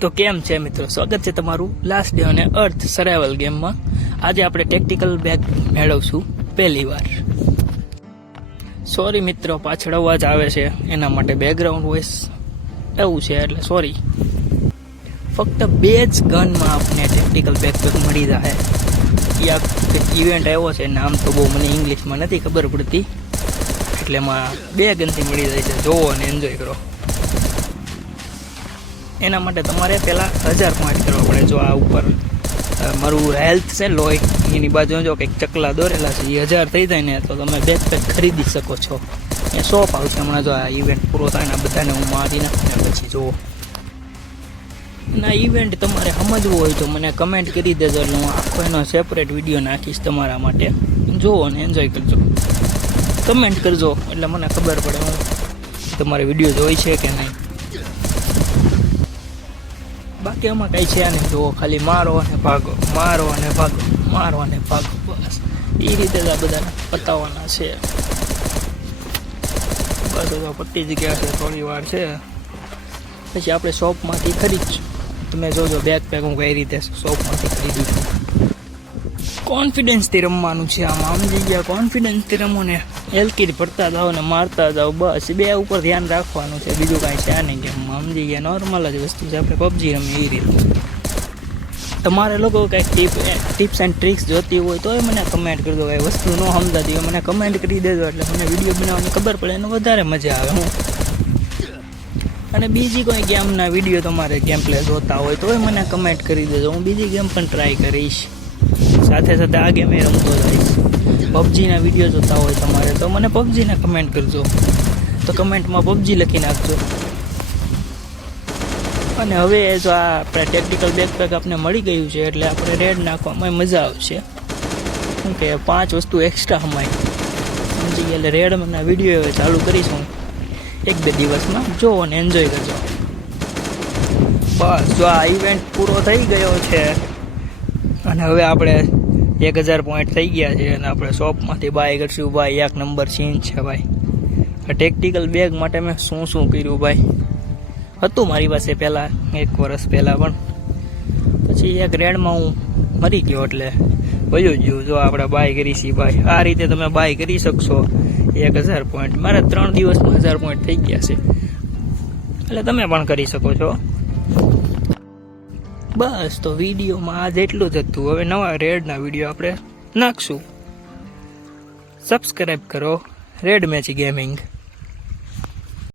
તો કેમ છે મિત્રો? સ્વાગત છે તમારું લાસ્ટ ડે અને અર્થ સરાઈવલ ગેમમાં આજે આપણે ટેક્ટિકલ બેગ મેળવશું પહેલી વાર. સોરી મિત્રો, પાછળ અવાજ આવે છે. એના માટે બેકગ્રાઉન્ડ વોઇસ એવું છે, એટલે સોરી ફક્ત બે જ ગનમાં આપણને ટેક્ટિકલ બેકપેક મળી જાય. એ આ ઇવેન્ટ આવ્યો છે, નામ તો બહુ મને ઇંગ્લિશમાં નથી ખબર પડતી. એટલે એમાં બે ગનથી મળી જાય છે. જોવો અને એન્જોય કરો. એના માટે તમારે પહેલાં હજાર પોઈન્ટ કરવા પડે જો આ ઉપર મારું હેલ્થ છે, લોહી, એની બાજુ જો કંઈક ચકલા દોરેલા છે એ હજાર થઈ જાય ને, તો તમે બેકપેક ખરીદી શકો છો. એ શોપ આવશે હમણાં જો આ ઇવેન્ટ પૂરો થાય ને, આ બધાને હું મારી નાખીને પછી જુઓ. ના ઇવેન્ટ તમારે સમજવું હોય તો મને કમેન્ટ કરી દેજો, એટલે હું આખો એનો સેપરેટ વીડિયો નાખીશ તમારા માટે. જુઓ અને એન્જોય કરજો. કમેન્ટ કરજો, એટલે મને ખબર પડે હું તમારે વીડિયો જોઈ છે કે નહીં. બાકી આમાં કઈ છે નહીં. જુઓ, ખાલી મારો અને ભાગો, મારો અને ભાગો, મારો અને ભાગો, બસ. એ રીતે જ આ બધાને પતાવવાના છે. બસ તો પટ્ટી જ ગયા છે, થોડી વાર છે. પછી આપણે શોપમાંથી ખરીદશું. તમે જોજો બેગ પેક હું કઈ રીતે શોપમાંથી ખરીદું છું. કોન્ફિડન્સથી રમવાનું છે આમાં. સમજી ગયા? કોન્ફિડન્સથી રમો ને એલકીર પડતા જાઓ ને મારતા જાઓ, બસ. બે ઉપર ધ્યાન રાખવાનું છે. બીજું કાંઈ છે નહીં ગેમમાં સમજી ગયા? નોર્મલ જ વસ્તુ છે. આપણે પબજી રમીએ એ રીતે. તમારે લોકો કંઈક ટીપ ટિપ્સ એન્ડ ટ્રિક્સ જોતી હોય તો મને કમેન્ટ કરી દો. કાંઈ વસ્તુ ન સમજાતી હોય, મને કમેન્ટ કરી દેજો. એટલે મને વીડિયો બનાવવાની ખબર પડે, એને વધારે મજા આવે, હું. અને બીજી કોઈ ગેમના વીડિયો તમારે ગેમ પ્લે જોતા હોય તો મને કમેન્ટ કરી દેજો. હું બીજી ગેમ પણ ટ્રાય કરીશ. સાથે સાથે આ ગેમ રમતો રહીશ પબજીના વીડિયો જોતા હોય તમારે તો મને પબજીને કમેન્ટ કરજો. તો કમેન્ટમાં પબજી લખી નાખજો. અને હવે જો આ આપણે ટેકનિકલ બેકપેક આપણે મળી ગયું છે એટલે આપણે રેડ નાખવામાં મજા આવશે. શું કે પાંચ વસ્તુ એક્સ્ટ્રા હમાય. સમજી ગયા એટલે રેડના વીડિયો હવે ચાલુ કરીશું. એક બે દિવસમાં જો અને એન્જોય કરજો. બસ, જો આ ઇવેન્ટ પૂરો થઈ ગયો છે. અને હવે આપણે એક હજાર પોઈન્ટ થઈ ગયા છે અને આપણે શોપમાંથી બાય કરશું. ભાઈ, એક નંબર સીન છે ભાઈ. આ ટેક્ટિકલ બેગ માટે મેં શું શું કર્યું ભાઈ? હતું મારી પાસે પહેલાં, એક વર્ષ પહેલાં પણ. પછી એક રેડમાં હું મરી ગયો એટલે વયું ગયું. જો આપણે બાય કરી છીએ ભાઈ. આ રીતે તમે બાય કરી શકશો. એક હજાર પોઈન્ટ મારે ત્રણ દિવસમાં હજાર પોઈન્ટ થઈ ગયા છે. એટલે તમે પણ કરી શકો છો. બસ તો વિડીયોમાં આજ એટલું જ હતું. હવે નવા રેડના વીડિયો આપણે નાખશું. સબસ્ક્રાઈબ કરો. Red Match Gaming.